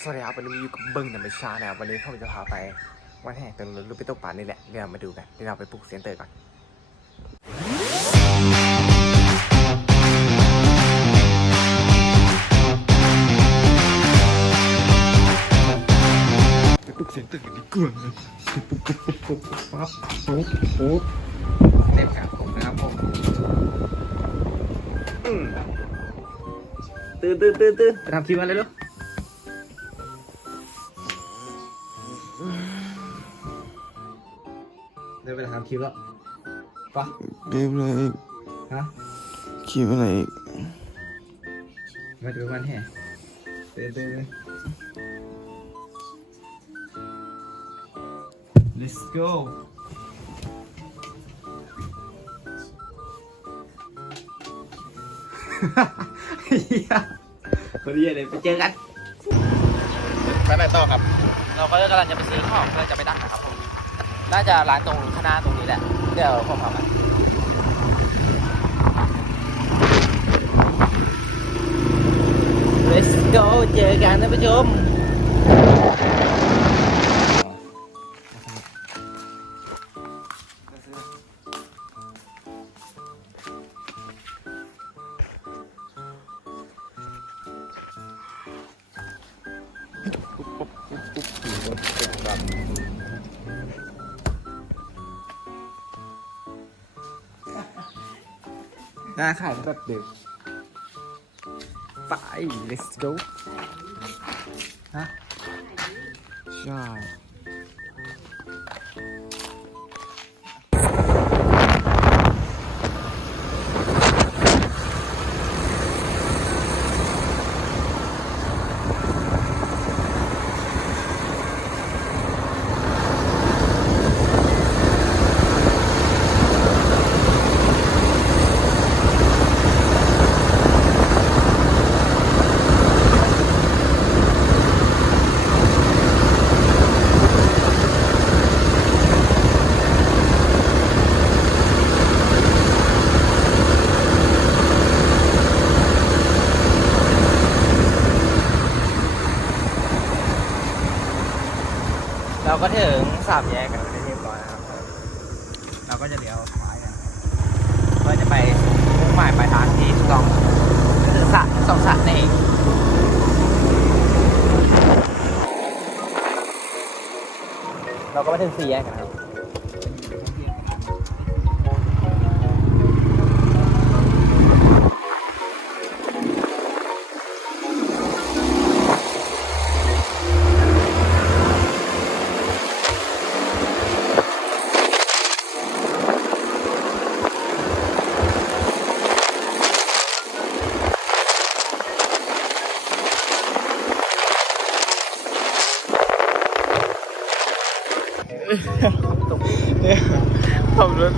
สวัสดีครับวันนี้อยู่กับเบิ้งธรรมชาตินะครับวันนี้ผมจะพาไปวันแห่งตรงหรูปไปตกปลานี่แหละเดี๋ยวเรามาดูกันเดี๋ยวเราไปปลุกเสียงเตยก่อนไปปลุกเสียงเตยกันดีกว่าปุ๊บปุ๊บปุ๊บปุ๊บปั๊บปุ๊บปุ๊บเต็มกับผมนะครับผมตื่นตื่นตื่นตื่นไปทำคลิปมาเลยลูก ได้เวลาทำคลิปแล้วปะเรียบเลยอีกฮะคิดอะไรอีกมาดูมันแห่เต้นเต้นเลย let's go เฮียคนเฮียเลยไปเจอกัน ไปไหนต่อครับ เราก็กำลังจะไปซื้อของเพื่อจะไปดักนะครับผม น่าจะร้านตรงข้างหน้าตรงนี้แหละ เดี๋ยวผมพาไป Let's go เจอกันท่านผู้ชม หน้าขายแบบเดิมไป let's go ฮะใช่ สามแยกกันเรียบร้อยแล้วครับ เราก็จะเลี้ยวซ้ายกันเพื่อจะไปมุ่งหมายปลายทางที่ถูกต้องก็คือสระสองสระนั่นเองเราก็มาถึงสี่แยกกัน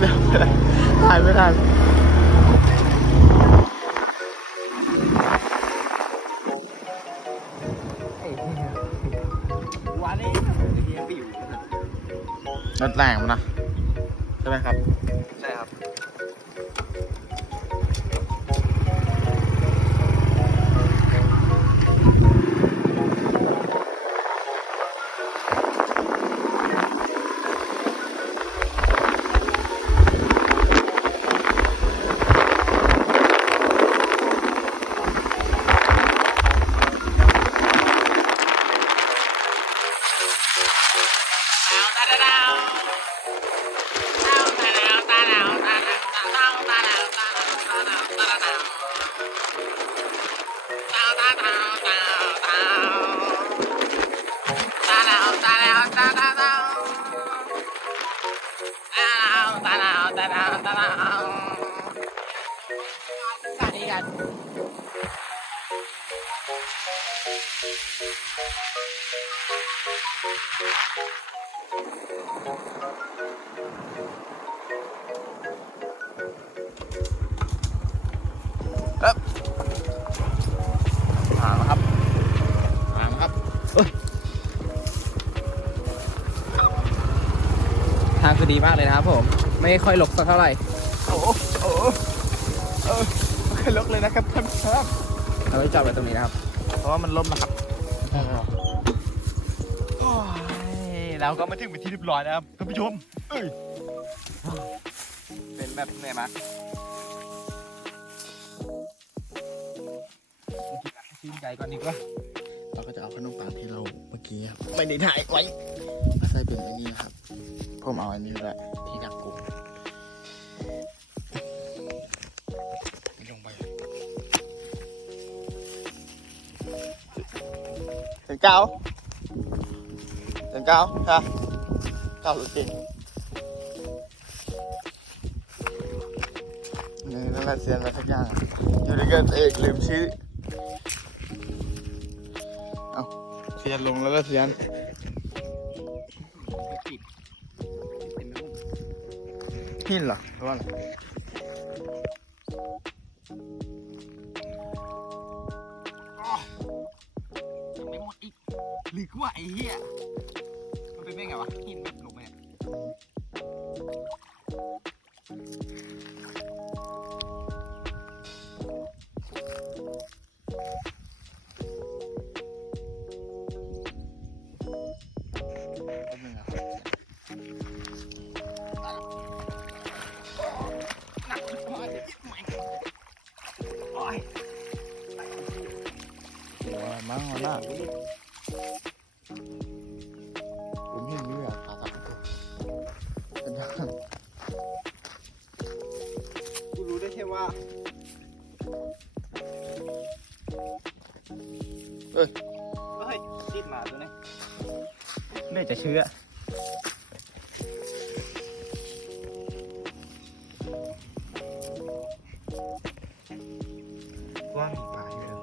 ครับผมรถแบบถ่ายไม่ทัน ทางคือดีมากเลยนะครับผม ไม่ค่อยลกสักเท่าไหร่ โอ้โหโอ้โหเออไม่ลกเลยนะครับท่านครับเราจะจอดไว้ตรงนี้นะครับ เพราะว่ามันล่มนะครับใช่ครับเราก็มาถึงเป็นที่เรียบร้อยนะครับท่านผู้ชมเอ้ยเป็นแบบเหนมากชื่นใจก่อนดีกว่า เราก็จะเอาขนมปังที่เราเมื่อกี้ครับไม่ได้ถ่ายไว้มาใส่เป็นอันนี้นะครับ อาอันนี้แหละที่ดักกุ้งลงไปเห็นเก้าเห็นเก้าค่ะเก้าหรือจริงนี่นั่นแหละเสียนอะไรทักอย่างอะอยู่ด้วยกันเอกลืมชื่อเสียนลงแล้วก็เสียน หินเหรอหรือว่าอะยังไม่หมดอีกหรือว่าไอ้เหี้ยมันเป็นไงวะหินแบบลงไปเนี่ย ว่ามีปลาอยู่แล้ว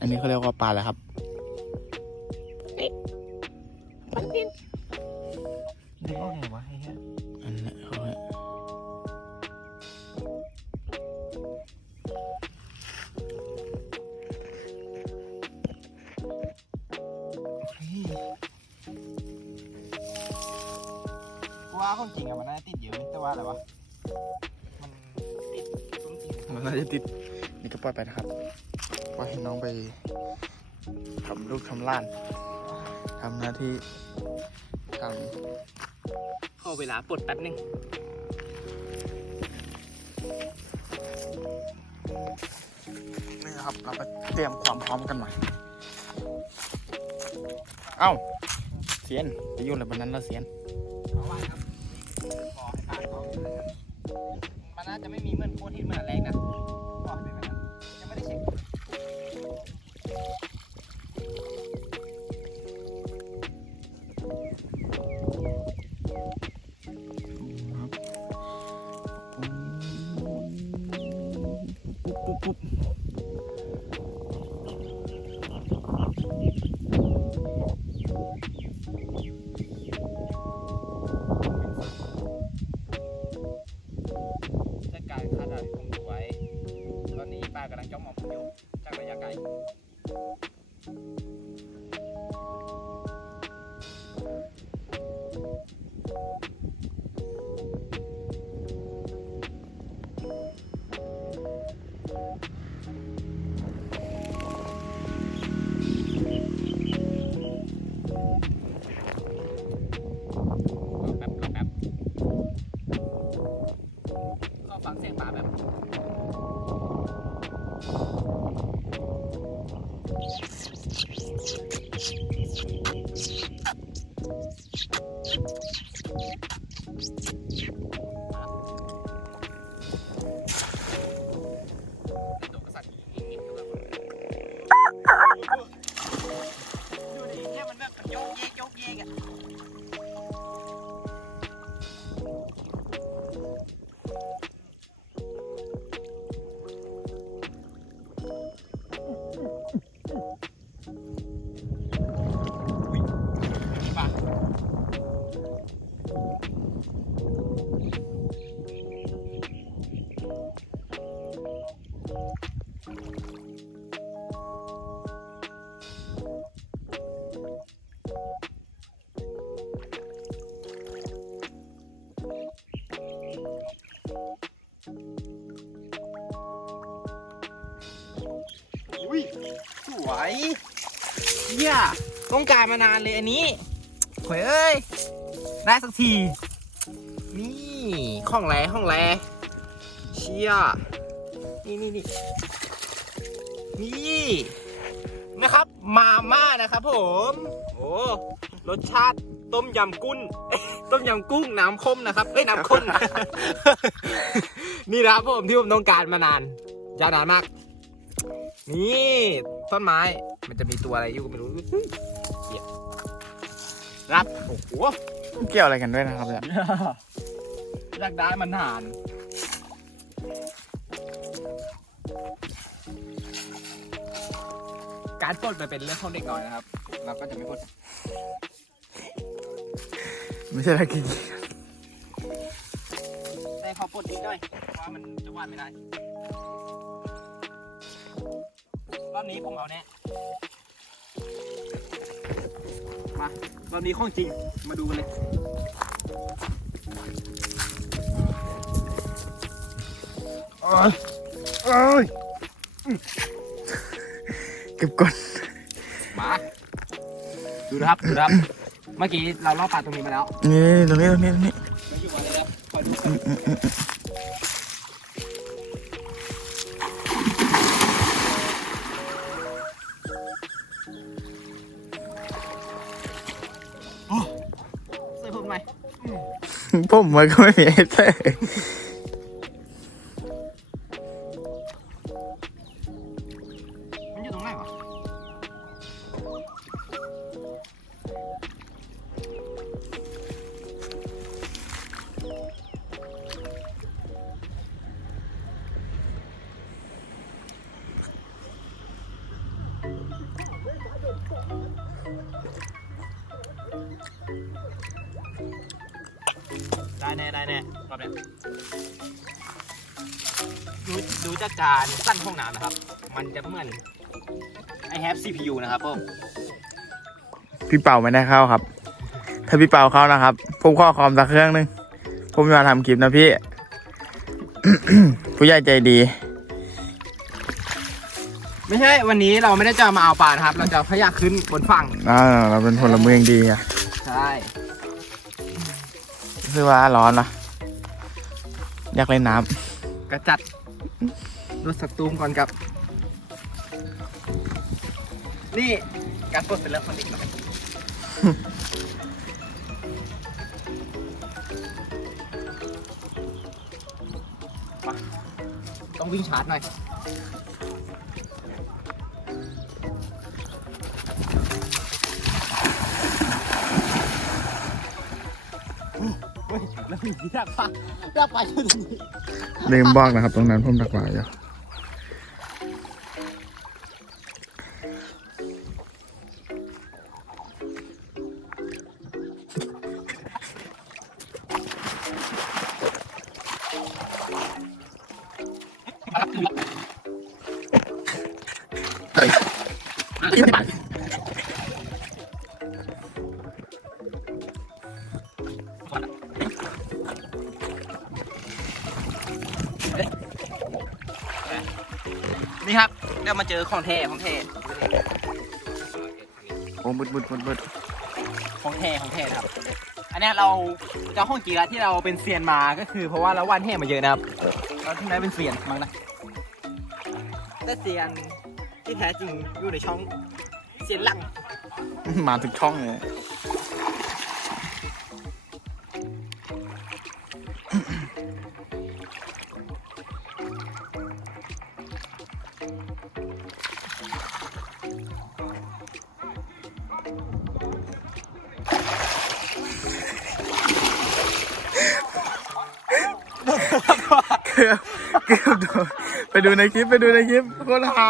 อันนี้เขาเรียกว่าปลาอะไรครับ ที่ทำขอเวลาปลดแป๊บนึงนี่นะครับ เราไปเตรียมความพร้อมกันหน่อย เอ้า เสียนไปยุ่งอะไรบนนั้นแล้วเสียน การคาดาวที่ผมดูไว้ ตอนนี้ปลากำลังจ้องมองผมอยู่จากระยะไกล วยเยี่ยต้องการมานานเลยอันนี้โอยเอ้ย ได้สักที นี่ของแรของแรเชียนี่นี่นี่นี่นะครับ มาม่านะครับผม โอ้รสชาติต้มยำกุ้งต้มยำกุ้งน้ำข้นนะครับเอ้ยน้ำข้นนี่นะครับผมที่ผมต้องการมานานยาวนานมาก นี่ ต้นไม้ มันจะมีตัวอะไรอยู่ก็ไม่รู้เฮ้ยเหี้ยรับโอ้โหเกี่ยวอะไรกันด้วยนะครับเนี่ยอยากได้มานานการปลดมันเป็นเรื่องของเด็กน้อยนะครับ เราก็จะไม่ปลดไม่ใช่อะไรกินแต่ขอปลดนิดหน่อยเพราะว่ามันจะวาดไม่ได้ร อบนี้ผมเอาแน่มารอบนี้ของจริง มาดูกันเลย โอ้ยโอ้ยเก็บก่อนมา ดูนะครับ ดูนะครับ เมื่อกี้เราล่อปลาตรงนี้มาแล้ว นี่ตรงนี้ตรงนี้ตรงนี้เราอยู่มาเลยครับคอยดูกันโผมมันก็ไม่มีไอ้เต้มัน เหมือน I have CPU นะครับผมพี่เป่าไม่ได้เข้าครับ ถ้าพี่เป่าเข้านะครับผมขอคอมสักเครื่องหนึงผมจะมาทำคลิปนะพี่ ผู้ใหญ่ใจดี ไม่ใช่วันนี้เราไม่ได้จะมาเอาปลานะครับ เราจะพยาขึ้นบนฝั่งอ่าเราเป็นพลเมืองดีอะใช่คือว่าร้อนนะอยากเล่นน้กระจัดรถสตูมก่อนกับ นี่การปลดเป็นเรื่องคนเด็กน้อยมาต้องวิ่งชาร์จหน่อย เฮ้ยแล้วมีที่ดักปลาดักปลาอยู่ตรงนี้ำลืมบอกนะครับ ตรงนั้นผมดักไว้อยู่ ของแท้ของแท้โอ้มืดมืดมืดมืดของแท้ของแท้นะครับ อันเนี้ยเราเจ้าห้องกีฬาที่เราเป็นเซียนมาก็คือ เพราะว่าเราวันแห่มาเยอะนะครับเราถึงได้เป็นเซียนมั้งนะแต่เซียนที่แท้จริงอยู่ในช่องเซียนหลังมาทุกช่องเลย ดูในคลิปไปดูในคลิปโคตรฮา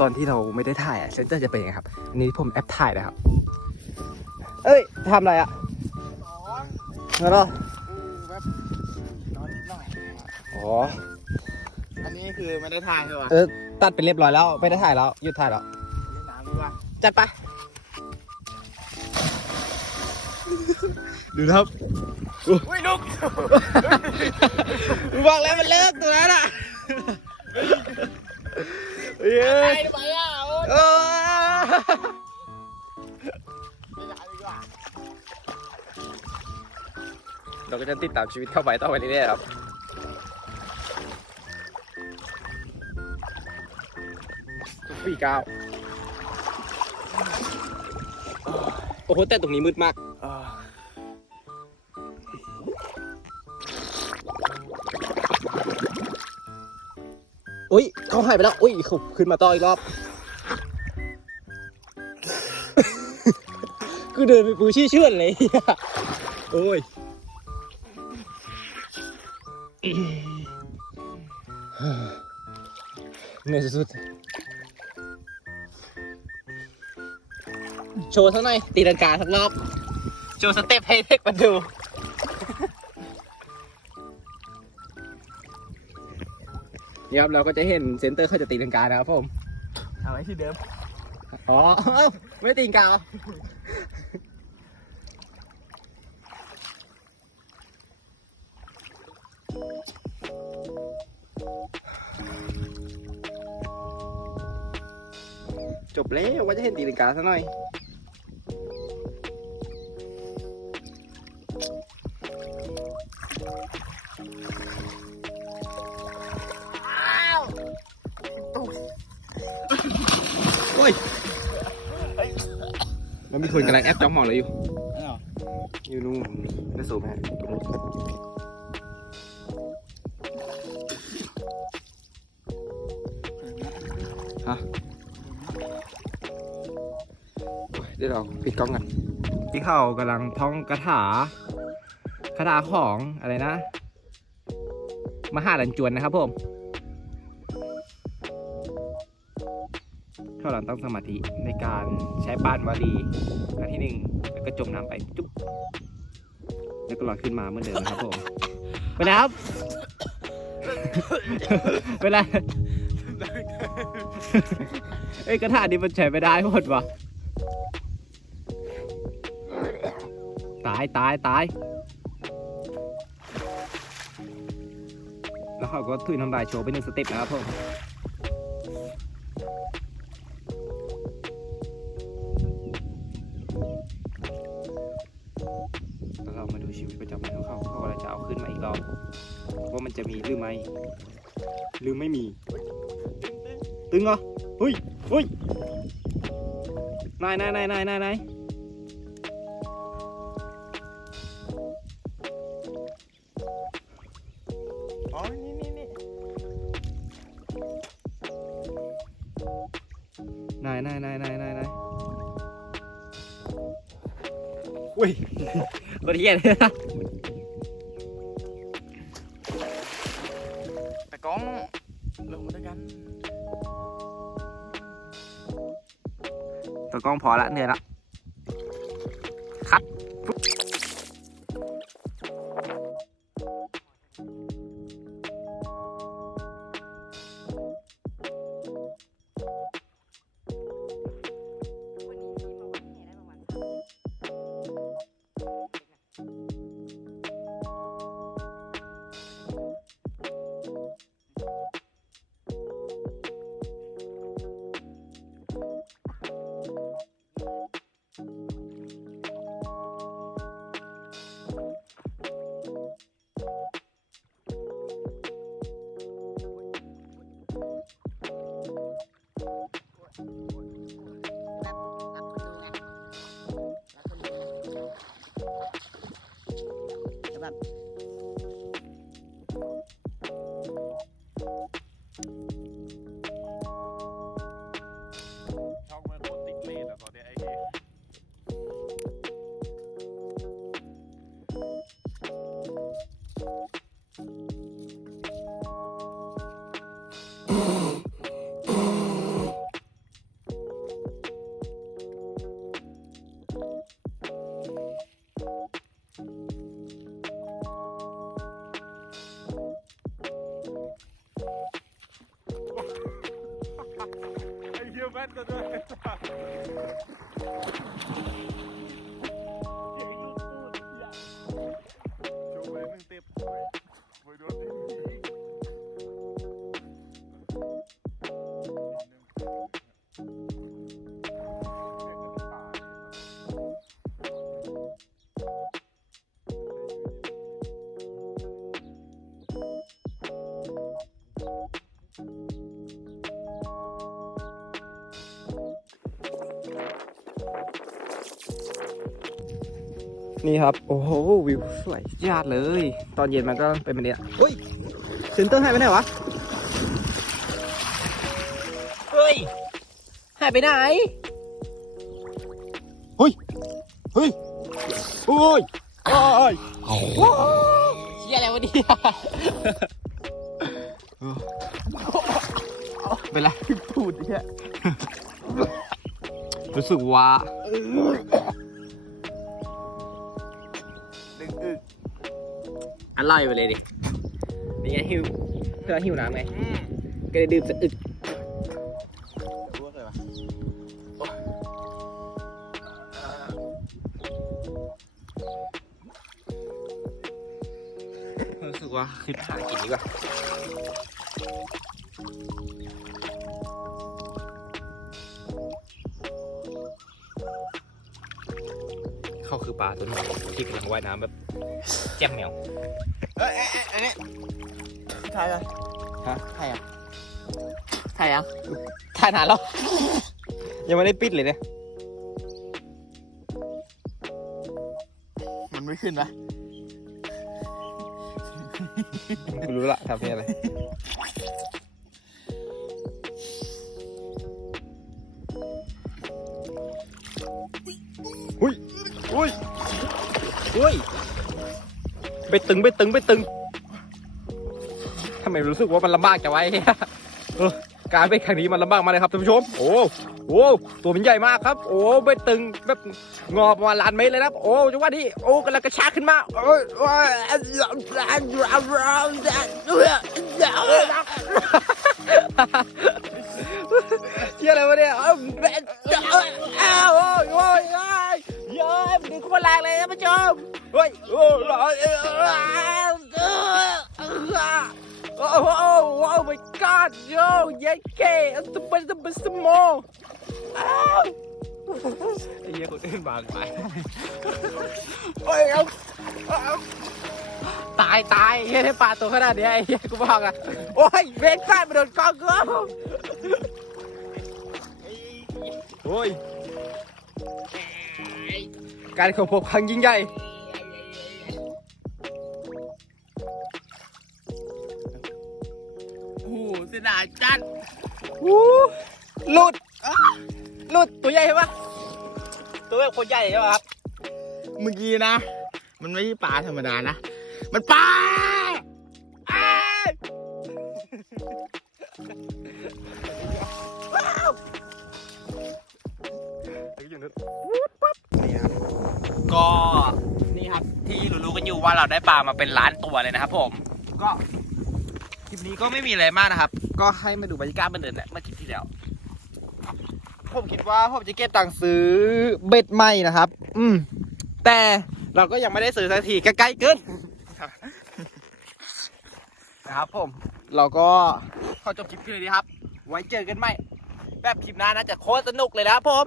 ตอนที่เราไม่ได้ถ่ายอะเซนเตอร์จะเป็นยังไงครับ อันนี้ผมแอปถ่ายนะครับ เอ้ยทำอะไรอะแล้วเหรอแบบนอนนิดหน่อยอ๋อ อันนี้คือไม่ได้ถ่ายใช่ปะเออตัดเป็นเรียบร้อยแล้ว ไม่ได้ถ่ายแล้วหยุดถ่ายแล้วเล่นน้ำดีกว่าจัดไปดูครับอุ้ยลุกบอกแล้วมันเลิกตัวนั้นอะ เย้ไปไปอะโอ้ยเออไม่ได้ดีกว่าเราก็จะติดตามชีวิตเข้าไปต่อไปเรื่อยๆครับทุกปีก้าวโอ้โหแต่ตรงนี้มืดมาก อุ้ยเขาหายไปแล้ว อุ้ยเขาขึ้นมาต่ออีกรอบคือเดินไปปูชี้เชื่อนเลยโอ้ย เหนื่อยสุดๆโชว์สักหน่อยตีลังกาสักรอบ โชว์สเต็ปให้เด็กมาดู นี่ครับเราก็จะเห็นเซนเตอร์เขาจะตีลังกานะครับผมเอาไว้ที่เดิม อ๋อเอ้าไม่ได้ตีลังกาเหรอจบแล้วว่าจะเห็นตีลังกาซะหน่อย คนกำลังแอปจ้องมองเราอยู่อยู่นู่นไม่สูงแม่ตรงนู้นฮะโอ้ยเดี๋ยวเราปิดกล้องกันพี่เขากำลังท่องคาถาคาถาของอะไรนะ มหาลันจวนนะครับผม ขาเราต้องสมาธิในการใช้บ้านวารีอันที่หนึ่งแล้วก็จมน้ำไปจุ๊บแล้วก็ลอยขึ้นมาเหมือนเดิมนะครับผมไปนะครับไปแล้วเอ้ยกระถานี้มันใช้ไม่ได้หมดวะตายตายตายแล้วเขาก็ถุยน้ำลายโชว์ไปหนึ่งสเต็ปนะครับผม หรือไม่มี ตึงเหรอเฮ้ยเฮ้ยนายนายนายนายนายนายอ๋อ นี่นี่นี่นายนายนายนายนายนายอุ้ยคนเหี้ยเลยนะ ล้องพอละเหนื่อยละ up. นี่ครับ โอ้โห วิวสวยยาดเลย ตอนเย็นมันก็เป็นแบบนี้เฮ้ยเซนเตอร์หายไปไหนวะ เฮ้ย หายไปไหน เฮ้ย เฮ้ย โอ้ยโอ้ยเชี่ยอะไรวะเนี่ยเป็นไรพูดเนี่ยรู้สึกว่า อร่อยไปเลยดินี่ไงหิวเพื่อหิวน้ำไง ก็เลยดื่มสะอึกรู้ว่าเคยปะรู้สึกว่าคือหากินดีกว่าเขาคือปลาตัวนี้ที่กำลังว่ายน้ำแบบ แจ่มแมวเอ้ยเอ้ยเอ้ยอันนี้ถ่ายอะฮะถ่ายอะถ่ายยังถ่ายนานแล้ว ยังไม่ได้ปิดเลยเนี่ยมันไม่ขึ้นปะกูรู้ละทำนี่อะไรอุ้ยอุ้ยอุ้ย ไปตึงไปตึงไปตึงทำไมรู้สึกว่ามันลำบากจังวะไอ้เออการไปครั้งนี้มันลำบากมากเลยครับท่านผู้ชม โอ้โหตัวมันใหญ่มากครับ โอ้ไปตึงแบบงอประมาณล้านเมตรเลยนะครับ โอ้จังหวะนี้โอ้กำลังกระชากขึ้นมาโอ้ยโอ้ยเฮียอะไรวะเนี่ยเอ้าแบนอ้าวโอ้ยโอ้ยโอ้ยเย้ยมันดึงโคตรแรงเลยท่านผู้ชม Oh, oh, oh my god, yo, yeah, okay, it's the best, the best, the more. ไอ้เหี้ยคนอื่นบางไปโอ้ยเอาเอาตายตายเหี้ยได้ปลาตัวขนาดเนี้ยไอ้เหี้ยกูบอกอะโอ้ยเบรกฟาดมาโดนกองกูโอ้ยการของผมครั้งยิ่งใหญ่ เสียดายจัดวู้หลุดอะหลุดตัวใหญ่ใช่ปะตัวแบบคนใหญ่ใช่ปะครับ เมื่อกี้นะ มันไม่ใช่ปลาธรรมดานะ มันปลาอ้ายก็นี่ครับที่รู้ๆกันอยู่ว่าเราได้ปลามาเป็นล้านตัวเลยนะครับผม ก็ คลิปนี้ก็ไม่มีอะไรมากนะครับ ก็ให้มาดูบรรยากาศเหมือนเดิมแหละเมื่อคลิปที่แล้วผมคิดว่าผมจะเก็บตังค์ซื้อเบ็ดใหม่นะครับ อืม แต่เราก็ยังไม่ได้ซื้อสักทีใกล้ๆเกินนะครับผม เราก็ขอจบคลิปแค่นี้ครับ ไว้เจอกันใหม่ แบบคลิปหน้าน่าจะโคตรสนุกเลยนะครับผม